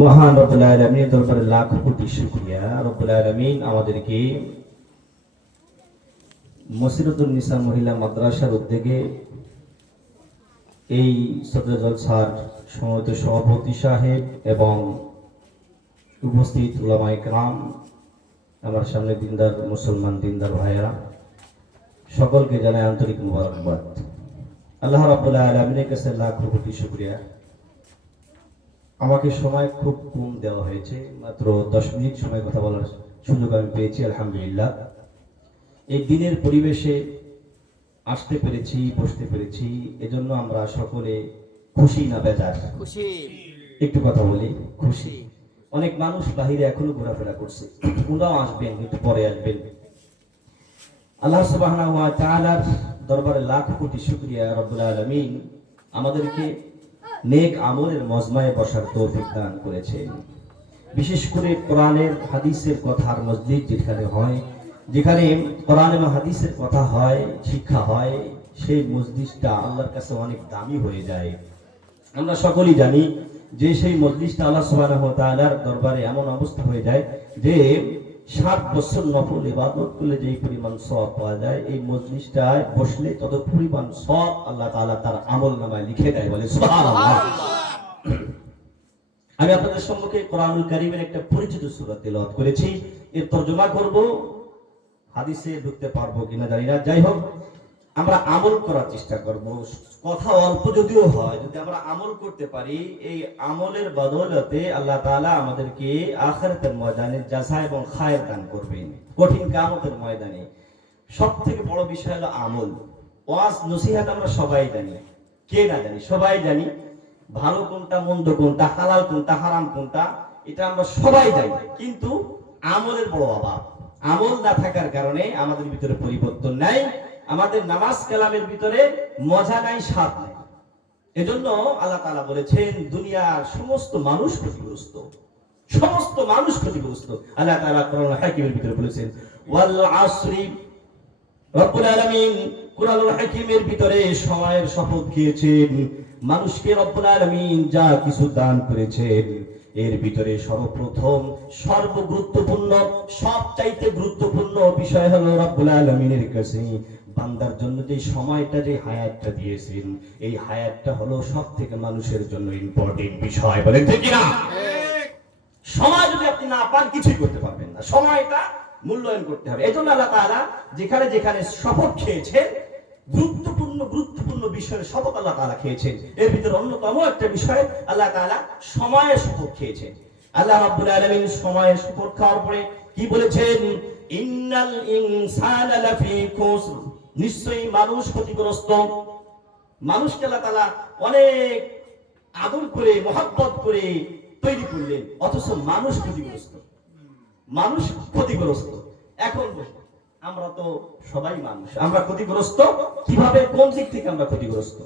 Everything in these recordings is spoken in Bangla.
মহান রব্বুল আলামিনের দরবারে লাখ কোটি শুকরিয়া। রব্বুল আলামিন আমাদেরকে মসিরতুল নিসা মহিলা মাদ্রাসার উদ্যোগে এই সদর জলসার সমবেত সভাপতি সাহেব এবং উপস্থিত উলামা ইকরাম, আমার সামনে দিনদার মুসলমান দিনদার ভাইয়েরা, সকলকে জানায় আন্তরিক মুবারকবাদ। আল্লাহ রাব্বুল আলামিনের কাছে লাখ কোটি শুকরিয়া। আমাকে সময় খুব কম দেওয়া হয়েছে মাত্র দশ মিনিট সময় কথা বলার সুযোগ আমি পেয়েছি আলহামদুলিল্লাহ। এই দিনের পরিবেশে আসতে পেরেছি বসতে পেরেছি এজন্য আমরা সকলে খুশি না বেজার? খুশি। একটু কথা বলি খুশি। অনেক মানুষ বাহিরে এখনও ঘোরাফেরা করছে। ওনারাও আসবেন একটু পরে আসবেন। আল্লাহ তাআলার দরবারে লাখ কোটি শুকরিয়া রব্বুল আলামিন। আমাদেরকে নেক আমলের মজমায় বসার তৌফিক দান করেছেন বিশেষ করে কোরআনের হাদিসের কথার মসজিদ যেখানে হয়, যেখানে কোরআন এবং হাদিসের কথা হয়, শিক্ষা হয়, সেই মসজিদটা আল্লাহর কাছে অনেক দামি হয়ে যায়। আমরা সকলেই জানি যে সেই মজলিসটা আল্লাহ তাআলার দরবারে এমন অবস্থা হয়ে যায় যে সাত বছর নফল ইবাদত করলে যেই পরিমাণ সব পাওয়া যায়, এই মজলিসটায় বসলে তত পরিমাণ সব আল্লাহ তাআলা তার আমল নামায় লিখে দেয় বলে আমি আপনাদের সম্মুখে কোরআনুল কারীমের একটা পরিচিত সূরা তেলাওয়াত করেছি। এর তর্জমা করব। হাদিসে ঢুকতে পারব কিনা জানি না। যাই হোক আমরা আমল করার চেষ্টা করব। কথা অল্প যদিও হয়, যদি আমরা আমল করতে পারি, এই আমলের বদৌলতে আল্লাহ তাআলা আমাদেরকে আখিরাতের ময়দানে জাযা এবং খায়ের দান করবেন, কঠিন কিয়ামতের ময়দানে। সব থেকে বড় বিষয় হলো আমল। ওয়াজ, নসিহত আমরা সবাই জানি। কে না জানি, সবাই জানি। ভালো কোনটা, মন্দ কোনটা, হালাল কোনটা, হারাম কোনটা, এটা আমরা সবাই জানি। কিন্তু আমলের বড় অভাব। আমল না থাকার কারণে আমাদের ভিতরে পরিবর্তন নাই। আমাদের নামাজ কালামের ভিতরে মজা নাই, স্বাদ নাই। এজন্য আল্লাহ তাআলা বলেছেন, দুনিয়ার সমস্ত মানুষ ক্ষতিগ্রস্ত। সমস্ত মানুষ ক্ষতিগ্রস্ত। আল্লাহ তাআলা কোরআন হাকিমের ভিতরে বলেছেন, ওয়াল আসরি রব্বুল কোরআনুল হাকিমের ভিতরে সময়ের শপথ খেয়েছেন মানুষকে রব্বুল আলামিন যা কিছু দান করেছেন, এর ভিতরে সর্বপ্রথম, সর্বগুরুত্বপূর্ণ, সবচাইতে গুরুত্বপূর্ণ বিষয় হলো রব্বুল আলামিনের কাছে বান্দার জন্য যে সময়টা, যে হায়াতটা দিয়েছেন, এই হায়াতটা হলো সব থেকে মানুষের জন্য ইম্পর্টেন্ট বিষয়। বলেন, ঠিক না সময় যদি আপনি না পান, কিছুই করতে পারবেন না। সময়টা মূল্যায়ন করতে হবে। এই জন্য আল্লাহ তাআলা যেখানে যেখানে শপথ খেয়েছেন, গুরুত্বপূর্ণ গুরুত্বপূর্ণ বিষয়ের শপথ আল্লাহ তাআলা খেয়েছেন। এর ভিতরে অন্যতম একটা বিষয়, আল্লাহ তাআলা সময়ের শপথ খেয়েছেন। আল্লাহ রাব্বুল আলামিন সময়ের শপথ খাওয়ার পরে কি বলেছেন? ইন্নাল ইনসানা লাফি খুসর নিশ্চয়ই মানুষ ক্ষতিগ্রস্ত। মানুষকে আল্লাহ তাআলা অনেক আদর করে, মহব্বত করে তৈরি করলেন, অথচ মানুষ ক্ষতিগ্রস্ত। মানুষ ক্ষতিগ্রস্ত। এখন আমরা তো সবাই মানুষ, আমরা ক্ষতিগ্রস্ত। কীভাবে? কোন দিক থেকে আমরা ক্ষতিগ্রস্ত?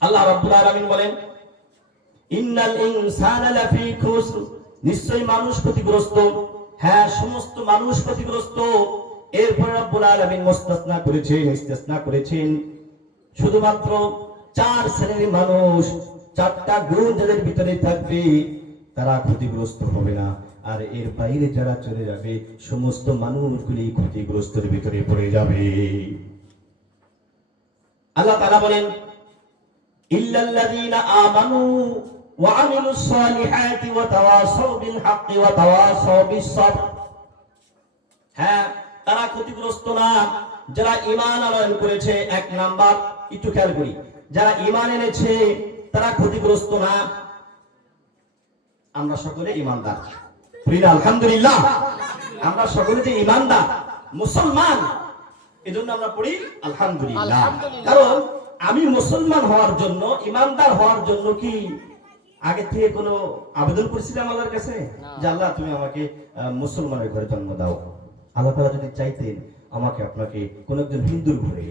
আল্লাহ রাব্বুল আলামিন বলেন, ইন্নাল ইনসানা লাফি খুসর। নিশ্চয়ই মানুষ ক্ষতিগ্রস্ত। হ্যাঁ সমস্ত মানুষ ক্ষতিগ্রস্ত। এরপর রাব্বুল আলামিন মুস্তাসনা করেছেন, ইস্তেসনা করেছেন। শুধুমাত্র চার শ্রেণির মানুষ, চারটা গুণ যাদের ভিতরে থাকবে, তারা ক্ষতিগ্রস্ত হবে না। আর এর বাইরে যারা চলে যাবে, সমস্ত মানুষগুলি ক্ষতিগ্রস্তের ভিতরে পড়ে যাবে। আল্লাহ তাআলা বলেন, ইল্লাল্লাযীনা আমানু ওয়া আমিলুস সালিহাতি ওয়া তাওয়াসাউ বিল হাক্কি ওয়া তাওয়াসাউ বিস সাবর। হ্যাঁ তারা ক্ষতিগ্রস্ত না। যারা ঈমান আনয়ন করেছে এক নাম্বার একটু খেয়াল করি। যারা ঈমান এনেছে তারা ক্ষতিগ্রস্ত না। আমরা সকলে না, আলহামদুলিল্লাহ। আমরা সকলে যে ঈমানদার মুসলমান এজন্য আমরা পড়ি আলহামদুলিল্লাহ। আলহামদুলিল্লাহ। কারণ আমি মুসলমান হওয়ার জন্য ইমানদার হওয়ার জন্য কি আগে থেকে কোনো আবেদন করেছিলাম আল্লাহর কাছে? যে আল্লাহ তুমি আমাকে মুসলমানের ঘরে জন্ম দাও। আল্লাহ তাআলা যদি চাইতেন আমাকে আপনাকে কোন একজন হিন্দুর ঘরে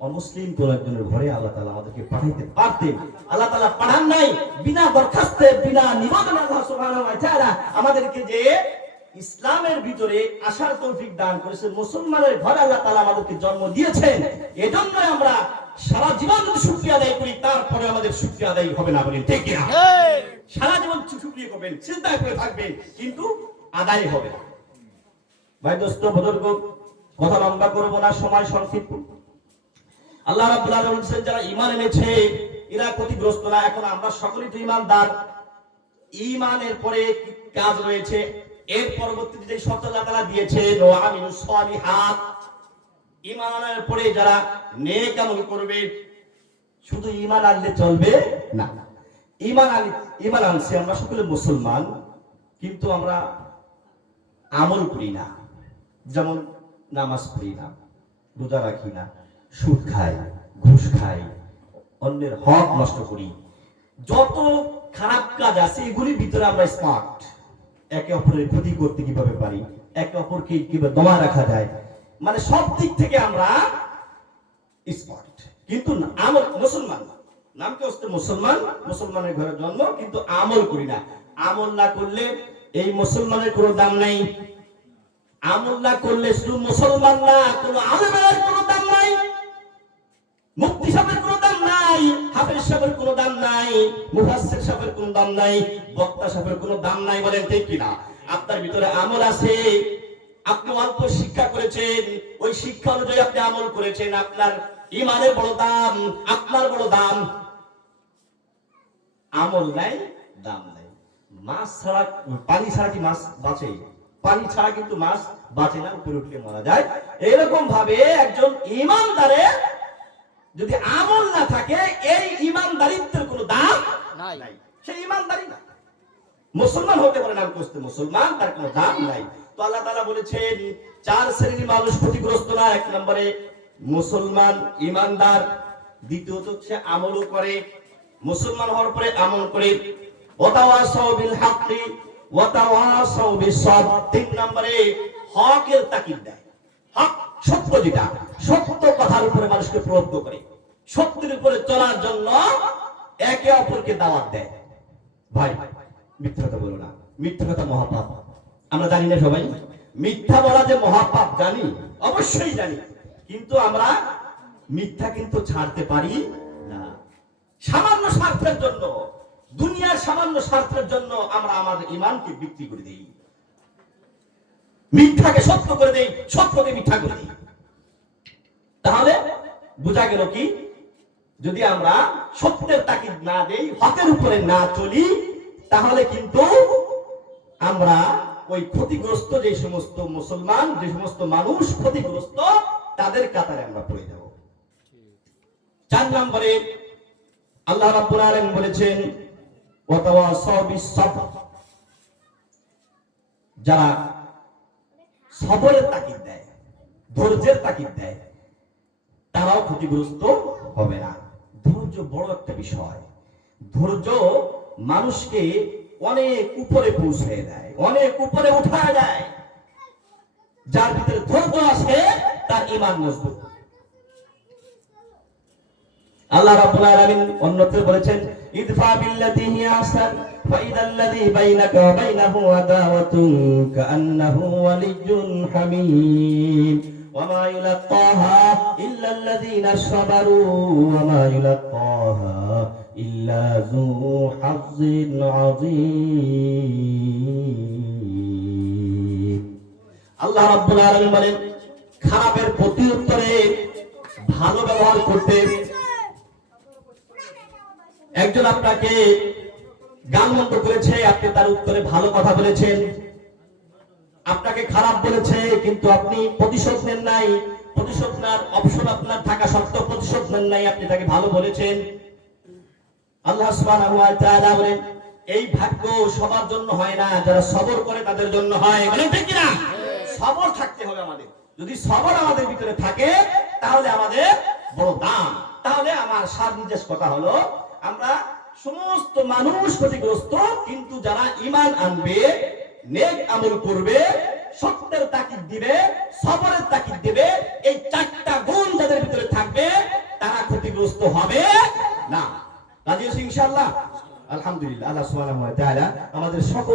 অমুসলিম কোন একজনের ঘরে আল্লাহ তাআলা আমাদেরকে পাঠাইতে পারতেন। আল্লাহ তাআলা পাঠান নাই বিনা দরখাস্তে বিনা নিবেদনে আল্লাহ আমাদেরকে যে ইসলামের ভিতরে আসার তৌফিক দান করেছে মুসলমানের ঘরে আল্লাহ তাআলা আমাদেরকে জন্ম দিয়েছেন। এজন্য আমরা সারা জীবন যদি শুকরিয়া আদায় করি তারপরে আমাদের শুকরিয়া আদায় হবে না বলেন ঠিক সারা জীবন সুক্রিয় করবেন চিন্তায় করে থাকবেন কিন্তু আদায় হবে না। ভাই দোস্ত বুজুর্গ, কথা লম্বা করব না, সময় সংক্ষিপ্ত। আল্লাহ যারা ঈমান এনেছে, এরা ক্ষতিগ্রস্ত না। এখন আমরা সকলেই তো পরে কাজ রয়েছে? এর পরবর্তীতে যে শর্ত ঈমানের পরে যারা নেক আমল করবে, শুধু ঈমান আনলে চলবে না। ঈমান আনি আনছে, আমরা সকলে মুসলমান, কিন্তু আমরা আমল করি না। যেমন নামাজ পড়ি না, রোজা রাখি না, সুদ খাই, ঘুষ খাই, অন্যের হক নষ্ট করি, যত খারাপ কাজ আছে এগুলির ভিতরে আমরা স্মার্ট একে অপরের ক্ষতি করতে কীভাবে পারি, একে অপরকে কীভাবে দমা রাখা যায় মানে সব দিক থেকে আমরা স্মার্ট কিন্তু আমল, মুসলমান নামকে হচ্ছে মুসলমান, মুসলমানের ঘরে জন্ম, কিন্তু আমল করি না। আমল না করলে এই মুসলমানের কোনো দাম নাই। আমল না করলে শুধু মুসলমান না, কোনো আলেমের কোনো দাম নাই মুক্তি সাহেবের কোনো দাম নাই, হাফেজ সাহেবের কোনো দাম নাই, মুফাসসির সাহেবের কোনো দাম নাই, বক্তা সাহেবের কোনো দাম নাই বলেন ঠিক কিনা? আপনার ভিতরে আমল আছে, আপনি অল্প শিক্ষা করেছেন, ওই শিক্ষা অনুযায়ী আপনি আমল করেছেন, আপনার ইমানের বড় দাম, আপনার বড় দাম। আমল নাই, দাম নাই। মাছ ছাড়া, পানি ছাড়া কি মাছ বাঁচে? পানি ছাড়া কিন্তু মাছ বাঁচে না উপরে উঠলে মারা যায়। এরকম ভাবে একজন ইমানদারের যদি আমল না থাকে এই ইমানদারিত্বের কোনো দাম নাই। সেই ইমানদারি না। মুসলমান হতে পারে নাম করতে মুসলমান তার কোনো দাম নাই। তো আল্লাহ তাআলা বলেছেন চার শ্রেণির মানুষ ক্ষতিগ্রস্ত না এক নম্বরে মুসলমান ইমানদার দ্বিতীয়ত হচ্ছে আমলও করে মুসলমান হওয়ার পরে আমল করে। ওয়াতাওয়াসাউ বিল হাক্কি তিন নম্বরে, হকের তাকিদ দেয়। হক সত্য যেটা, সত্য কথার উপরে মানুষকে প্রলব্ধ করে। সত্যের উপরে চলার জন্য একে অপরকে দাওয়াত দেয়। ভাই বলো না। মহাপাপ। আমরা জানি না সবাই। মিথ্যা বলা যে মহাপাপ, জানি। অবশ্যই জানি। কিন্তু আমরা মিথ্যা কিন্তু ছাড়তে পারি না। সামান্য স্বার্থের জন্য। দুনিয়ার সামান্য স্বার্থের জন্য আমরা আমাদের ইমানকে বিক্রি করে দিই। মিথ্যাকে সত্য করে দেই, সত্যকে মিথ্যা করে দিই। তাহলে বোঝা গেল কি? যদি আমরা সত্যের তাকিদ না দেই, হকের উপরে না চলি, তাহলে কিন্তু আমরা ওই ক্ষতিগ্রস্ত যে সমস্ত মুসলমান, যে সমস্ত মানুষ ক্ষতিগ্রস্ত, তাদের কাতারে আমরা পড়ে যাব। চার নম্বরে আল্লাহ রাব্বুল আলামিন বলেছেন যারা তাকিদ দেয়, ধৈর্যের তাকিদ দেয়, তারাও ক্ষতিগ্রস্ত হবে না। ধৈর্য বড় একটা বিষয়। ধৈর্য মানুষকে অনেক উপরে পৌঁছে দেয়, অনেক উপরে উঠায় দেয়। যার ভিতরে ধৈর্য আছে, তার ইমান মজবুত। আল্লাহ রাব্বুল আলামিন অন্যত্র বলেছেন ইদফা বিল্লাতি হিয়া আহসান ফাইদা আল্লাযী বাইনাকা ওয়া বাইনাহু আদাওয়াতুন কাআন্নাহু ওয়ালিয়্যুন হামীম وما يلقاها إلا الذين صبروا وما يلقاها إلا ذو حظ عظيم আল্লাহ রাব্বুল আলামিন বলেন খারাপের প্রতি উত্তরে ভালো ব্যবহার করতে একজন আপনাকে গালমন্দ করেছে আপনি তার উত্তরে ভালো কথা বলেছেন। আপনাকে খারাপ বলেছে, কিন্তু আপনি প্রতিশোধ নেন নাই। প্রতিশোধ নেওয়ার অপশন আপনার থাকা সত্ত্বেও প্রতিশোধ নেন নাই, আপনি তাকে ভালো বলেছেন। আল্লাহ বলেন, এই ভাগ্য সবার জন্য হয় না, যারা সবর করে তাদের জন্য হয়। মানে ঠিক না সবর থাকতে হবে আমাদের। যদি সবর আমাদের ভিতরে থাকে, তাহলে আমাদের বড় দাম। তাহলে আমার সার নির্দেশ কথা হলো আমরা সমস্ত মানুষ ক্ষতিগ্রস্ত, কিন্তু যারা ইমান আনবে, নেক আমল করবে, সত্যের তাকিদ দিবে, সবরের তাকিদ দিবে, এই চারটা গুণ যাদের ভিতরে থাকবে, তারা ক্ষতিগ্রস্ত হবে না। রাজি ইনশাআল্লাহ? আলহামদুলিল্লাহ, আল্লাহ আমাদের সকল